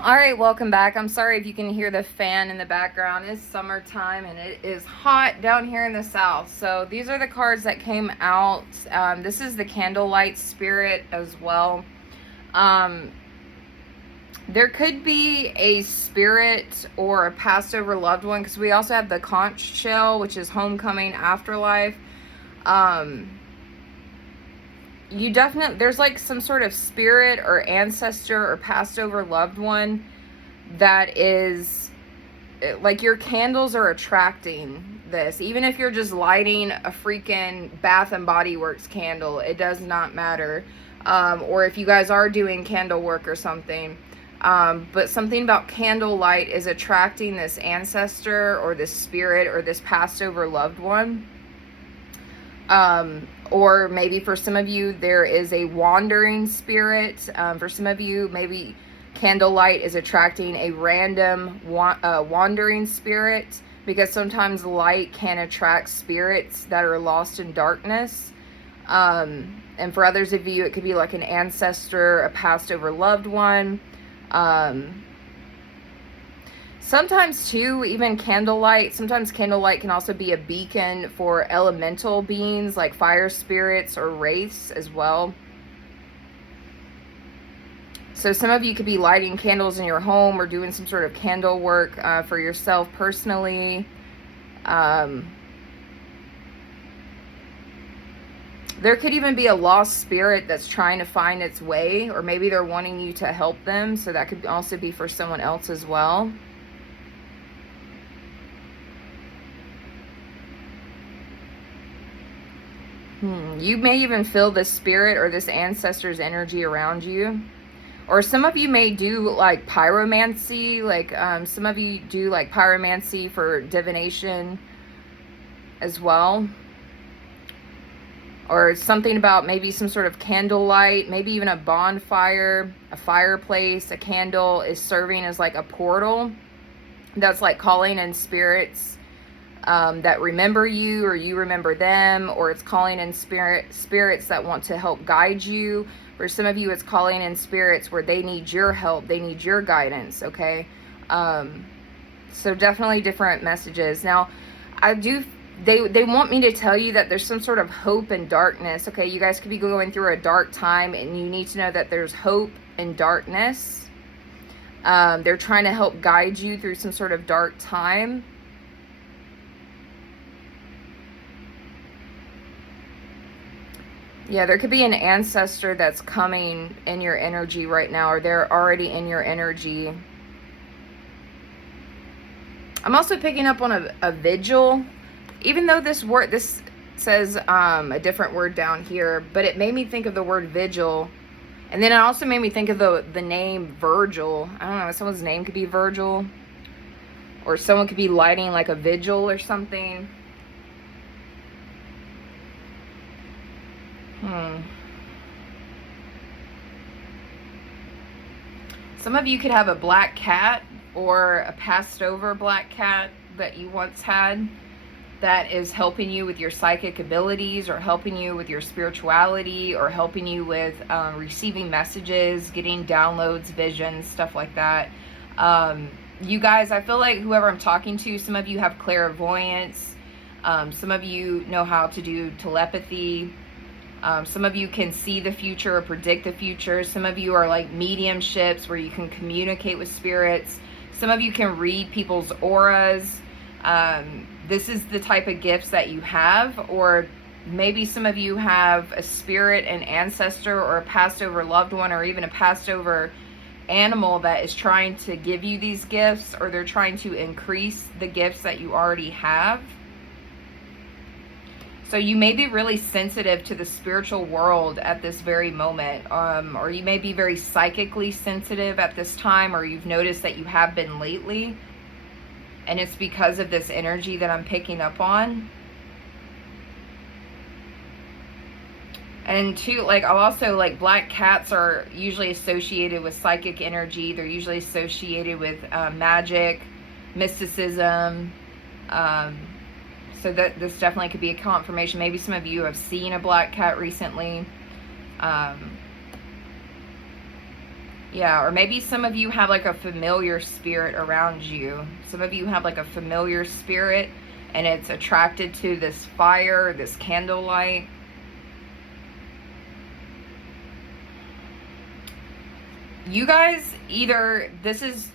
All right, welcome back. I'm sorry if you can hear the fan in the background. It's summertime and it is hot down here in the south. So these are the cards that came out. This is the Candlelight Spirit as well. There could be a spirit or a passed over loved one, because we also have the conch shell, which is homecoming, afterlife. You definitely, there's like some sort of spirit or ancestor or passed over loved one that is like, your candles are attracting this. Even if you're just lighting a freaking Bath and Body Works candle, it does not matter. Or if you guys are doing candle work or something. But something about candlelight is attracting this ancestor or this spirit or this passed over loved one. Or maybe for some of you, there is a wandering spirit. For some of you, maybe candlelight is attracting a random wandering spirit, because sometimes light can attract spirits that are lost in darkness. And for others of you, it could be like an ancestor, a passed over loved one. Sometimes too, even candlelight, sometimes candlelight can also be a beacon for elemental beings like fire spirits or wraiths as well. So some of you could be lighting candles in your home or doing some sort of candle work for yourself personally. There could even be a lost spirit that's trying to find its way, or maybe they're wanting you to help them. So that could also be for someone else as well. You may even feel this spirit or this ancestor's energy around you. Or some of you may do like pyromancy, like some of you do like pyromancy for divination as well. Or something about maybe some sort of candlelight, maybe even a bonfire, a fireplace, a candle is serving as like a portal that's like calling in spirits that remember you, or you remember them, or it's calling in spirits that want to help guide you. For some of you, it's calling in spirits where they need your help, they need your guidance, okay? So definitely different messages. Now, they want me to tell you that there's some sort of hope in darkness, okay? You guys could be going through a dark time, and you need to know that there's hope in darkness. They're trying to help guide you through some sort of dark time. Yeah, there could be an ancestor that's coming in your energy right now, or they're already in your energy. I'm also picking up on a vigil, even though this says a different word down here, but it made me think of the word vigil. And then it also made me think of the name Virgil. I don't know, someone's name could be Virgil, or someone could be lighting like a vigil or something. Some of you could have a black cat or a passed over black cat that you once had that is helping you with your psychic abilities, or helping you with your spirituality, or helping you with receiving messages, getting downloads, visions, stuff like that. You guys, I feel like whoever I'm talking to, some of you have clairvoyance. Some of you know how to do telepathy. Some of you can see the future or predict the future. Some of you are like mediumships where you can communicate with spirits. Some of you can read people's auras. This is the type of gifts that you have. Or maybe some of you have a spirit, an ancestor, or a passed over loved one, or even a passed over animal that is trying to give you these gifts, or they're trying to increase the gifts that you already have. So you may be really sensitive to the spiritual world at this very moment, or you may be very psychically sensitive at this time, or you've noticed that you have been lately, and it's because of this energy that I'm picking up on. And two, like, I'll also, like, black cats are usually associated with psychic energy. They're usually associated with magic, mysticism. So that this definitely could be a confirmation. Maybe some of you have seen a black cat recently. Yeah, or maybe some of you have like a familiar spirit around you. Some of you have like a familiar spirit and it's attracted to this fire, this candlelight. You guys, either this is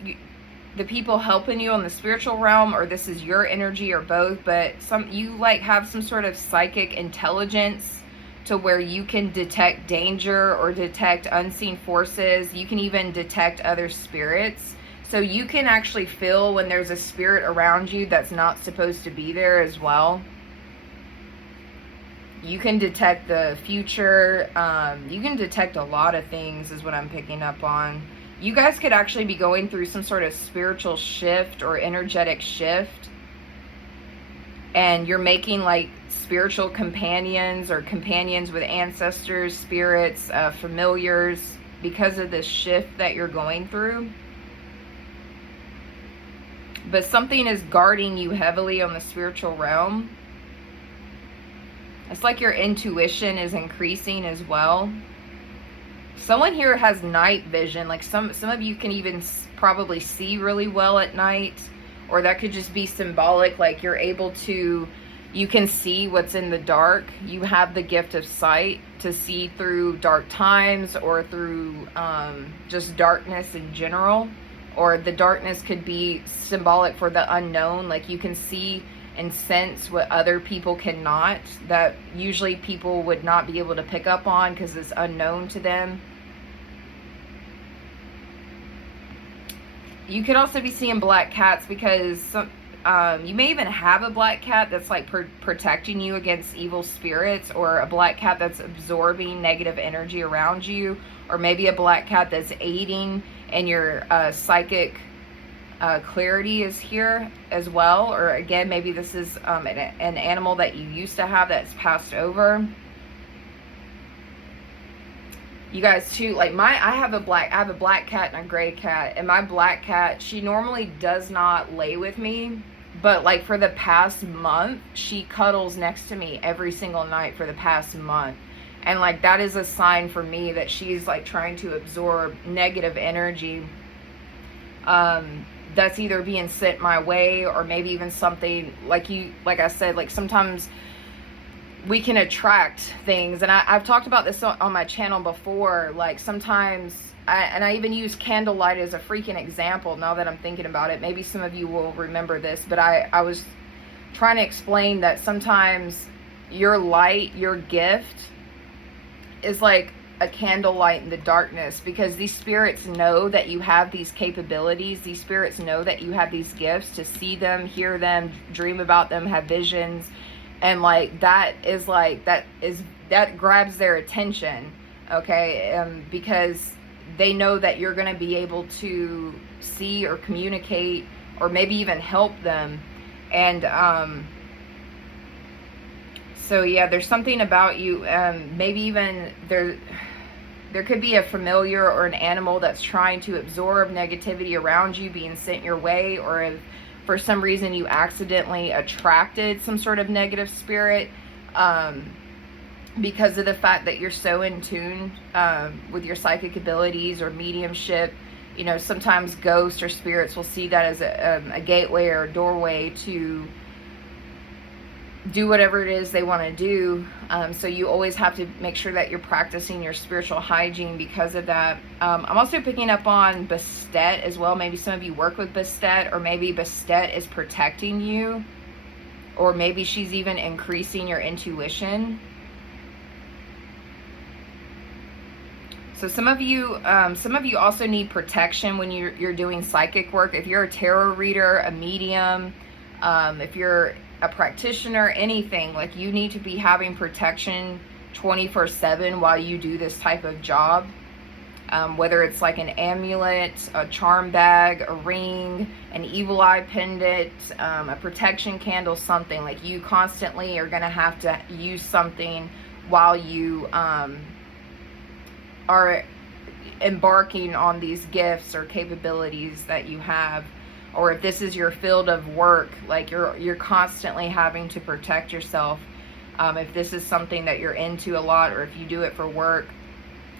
the people helping you on the spiritual realm, or this is your energy, or both, but you like have some sort of psychic intelligence to where you can detect danger or detect unseen forces. You can even detect other spirits. So you can actually feel when there's a spirit around you that's not supposed to be there as well. You can detect the future. You can detect a lot of things is what I'm picking up on. You guys could actually be going through some sort of spiritual shift or energetic shift. And you're making like spiritual companions or companions with ancestors, spirits, familiars, because of this shift that you're going through. But something is guarding you heavily on the spiritual realm. It's like your intuition is increasing as well. Someone here has night vision. Like some of you can even probably see really well at night. Or that could just be symbolic, like you're able to, you can see what's in the dark. You have the gift of sight to see through dark times or through just darkness in general. Or the darkness could be symbolic for the unknown, like you can see and sense what other people cannot, that usually people would not be able to pick up on because it's unknown to them. You could also be seeing black cats because you may even have a black cat that's like protecting you against evil spirits, or a black cat that's absorbing negative energy around you, or maybe a black cat that's aiding in your psychic clarity is here as well. Or again, maybe this is an animal that you used to have that's passed over. You guys too, like I have a black cat and a gray cat, and my black cat, she normally does not lay with me, but like for the past month, she cuddles next to me every single night for the past month. And like that is a sign for me that she's like trying to absorb negative energy that's either being sent my way, or maybe even something like I said, like sometimes we can attract things. And I've talked about this on my channel before. Like sometimes, I even use candlelight as a freaking example now that I'm thinking about it. Maybe some of you will remember this, but I was trying to explain that sometimes your light, your gift is like a candlelight in the darkness, because these spirits know that you have these capabilities. These spirits know that you have these gifts to see them, hear them, dream about them, have visions. And like that grabs their attention, okay? Because they know that you're going to be able to see or communicate or maybe even help them. And so yeah, there's something about you. Maybe even there could be a familiar or an animal that's trying to absorb negativity around you being sent your way, or if for some reason you accidentally attracted some sort of negative spirit because of the fact that you're so in tune with your psychic abilities or mediumship. You know, sometimes ghosts or spirits will see that as a gateway or a doorway to do whatever it is they want to do. So you always have to make sure that you're practicing your spiritual hygiene because of that. I'm also picking up on Bastet as well. Maybe some of you work with Bastet, or maybe Bastet is protecting you, or maybe she's even increasing your intuition. So some of you also need protection when you're doing psychic work. If you're a tarot reader, a medium, if you're a practitioner, anything, like you need to be having protection 24/7 while you do this type of job. Whether it's like an amulet, a charm bag, a ring, an evil eye pendant, a protection candle, something, like you constantly are going to have to use something while you are embarking on these gifts or capabilities that you have. Or if this is your field of work, like you're constantly having to protect yourself. If this is something that you're into a lot, or if you do it for work,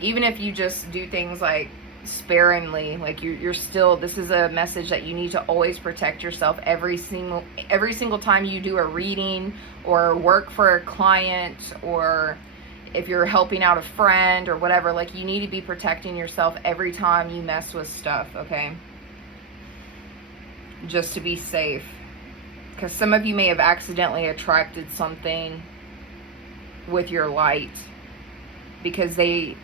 even if you just do things like sparingly. Like you're still, this is a message that you need to always protect yourself every single time you do a reading or work for a client, or if you're helping out a friend or whatever. Like, you need to be protecting yourself every time you mess with stuff, okay? Just to be safe. Because some of you may have accidentally attracted something with your light, because I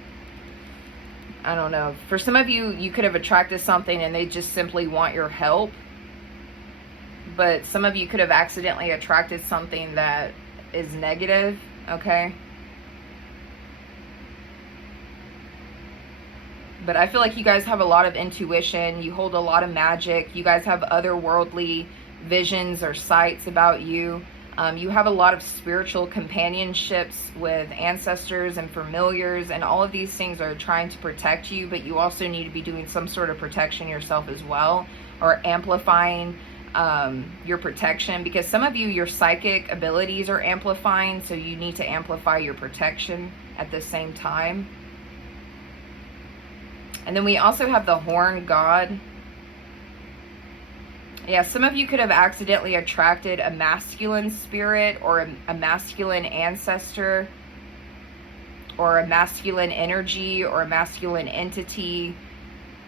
don't know, for some of you, you could have attracted something and they just simply want your help. But some of you could have accidentally attracted something that is negative, okay? But I feel like you guys have a lot of intuition. You hold a lot of magic. You guys have otherworldly visions or sights about you. You have a lot of spiritual companionships with ancestors and familiars, and all of these things are trying to protect you, but you also need to be doing some sort of protection yourself as well, or amplifying your protection, because some of you, your psychic abilities are amplifying, so you need to amplify your protection at the same time. And then we also have the horn god. Yeah, some of you could have accidentally attracted a masculine spirit, or a masculine ancestor, or a masculine energy, or a masculine entity.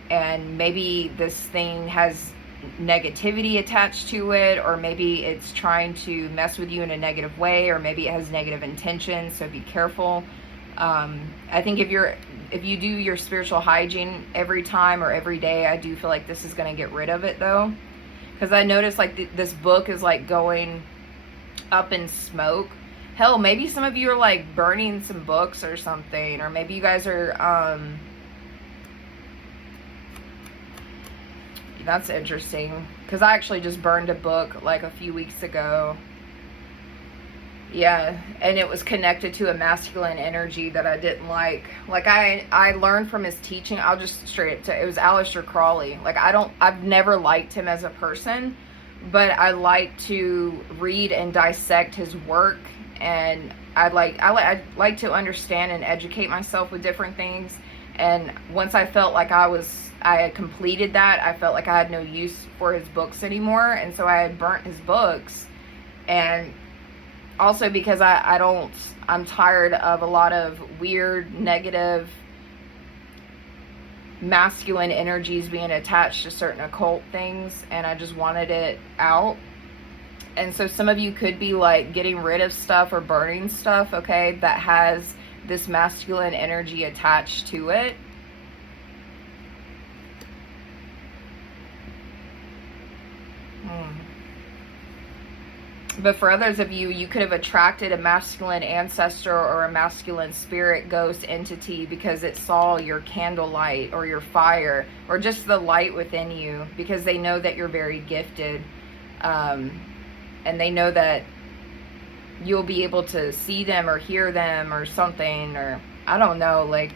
And maybe this thing has negativity attached to it, or maybe it's trying to mess with you in a negative way, or maybe it has negative intentions, so be careful. I think if you do your spiritual hygiene every time or every day, I do feel like this is going to get rid of it, though. Because I noticed, like, this book is, like, going up in smoke. Hell, maybe some of you are, like, burning some books or something. Or maybe you guys are, that's interesting. Because I actually just burned a book, like, a few weeks ago. Yeah, and it was connected to a masculine energy that I didn't like. Like, I learned from his teaching. I'll just straight up to it was Aleister Crowley. Like, I've never liked him as a person, but I like to read and dissect his work, and I like to understand and educate myself with different things. And once I felt like I had completed that, I felt like I had no use for his books anymore, and so I had burnt his books. And also because I'm tired of a lot of weird, negative, masculine energies being attached to certain occult things, and I just wanted it out. And so some of you could be, like, getting rid of stuff or burning stuff, okay, that has this masculine energy attached to it. But for others of you, you could have attracted a masculine ancestor or a masculine spirit, ghost, entity, because it saw your candlelight or your fire, or just the light within you, because they know that you're very gifted. And they know that you'll be able to see them or hear them or something, or I don't know, like,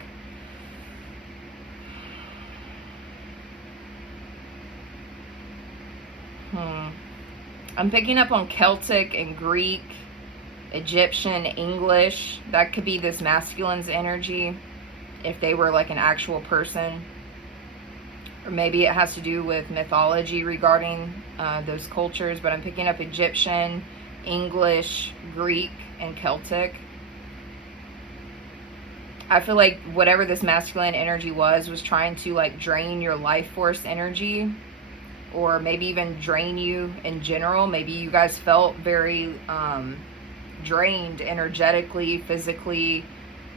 I'm picking up on Celtic and Greek, Egyptian, English. That could be this masculine's energy, if they were like an actual person. Or maybe it has to do with mythology regarding those cultures. But I'm picking up Egyptian, English, Greek, and Celtic. I feel like whatever this masculine energy was trying to, like, drain your life force energy, or maybe even drain you in general. Maybe you guys felt very drained energetically, physically.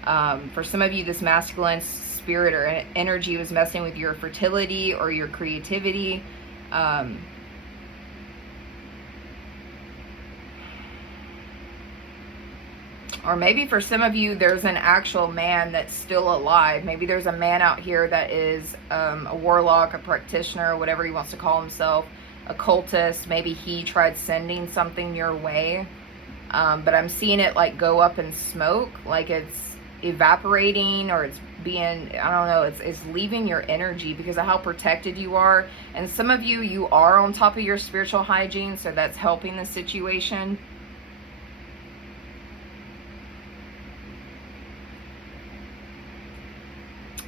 For some of you, this masculine spirit or energy was messing with your fertility or your creativity. Or maybe for some of you, there's an actual man that's still alive. Maybe there's a man out here that is a warlock, a practitioner, whatever he wants to call himself, a cultist. Maybe he tried sending something your way. But I'm seeing it, like, go up in smoke, like it's evaporating, or it's being, I don't know, it's leaving your energy because of how protected you are. And some of you, you are on top of your spiritual hygiene, so that's helping the situation.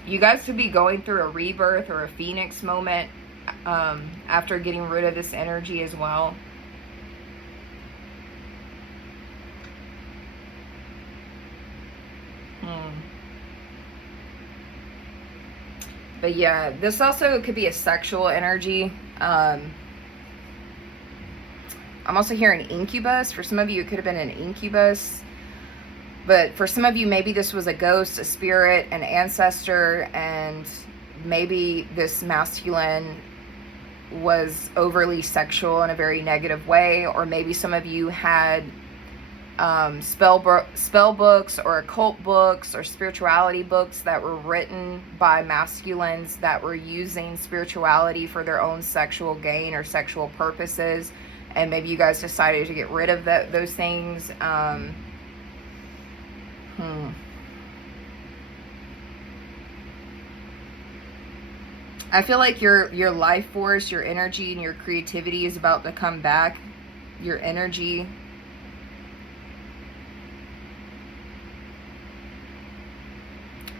You guys could be going through a rebirth or a phoenix moment after getting rid of this energy as well. But yeah, this also could be a sexual energy. I'm also hearing incubus. For some of you, it could have been an incubus. But for some of you, maybe this was a ghost, a spirit, an ancestor, and maybe this masculine was overly sexual in a very negative way. Or maybe some of you had spell books or occult books or spirituality books that were written by masculines that were using spirituality for their own sexual gain or sexual purposes, and maybe you guys decided to get rid of those things. I feel like your life force, your energy, and your creativity is about to come back. Your energy.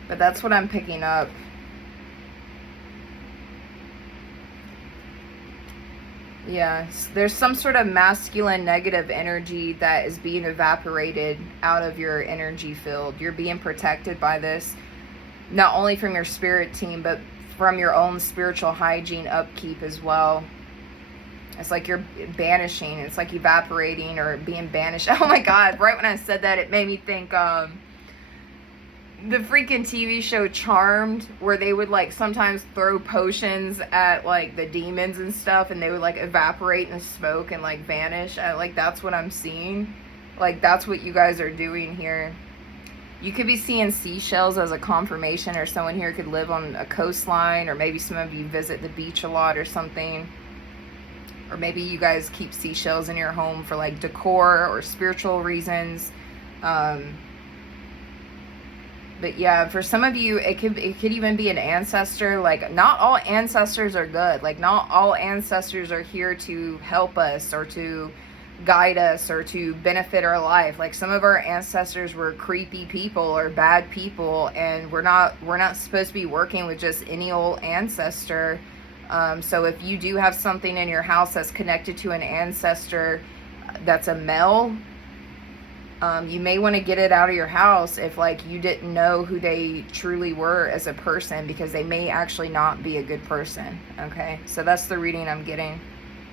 But that's what I'm picking up. Yeah, there's some sort of masculine negative energy that is being evaporated out of your energy field. You're being protected by this, not only from your spirit team, but from your own spiritual hygiene upkeep as well. It's like you're banishing. It's like evaporating or being banished. Oh my God, right when I said that, it made me think the freaking TV show Charmed, where they would like sometimes throw potions at like the demons and stuff, and they would like evaporate in smoke and like vanish. Like that's what I'm seeing. Like that's what you guys are doing here. You could be seeing seashells as a confirmation, or someone here could live on a coastline, or maybe some of you visit the beach a lot or something. Or maybe you guys keep seashells in your home for like decor or spiritual reasons. But yeah, for some of you, it could even be an ancestor. Like, not all ancestors are good. Like, not all ancestors are here to help us or to guide us or to benefit our life. Like, some of our ancestors were creepy people or bad people, and we're not supposed to be working with just any old ancestor. So if you do have something in your house that's connected to an ancestor that's a male, you may want to get it out of your house if like you didn't know who they truly were as a person, because they may actually not be a good person. Okay, so that's the reading I'm getting.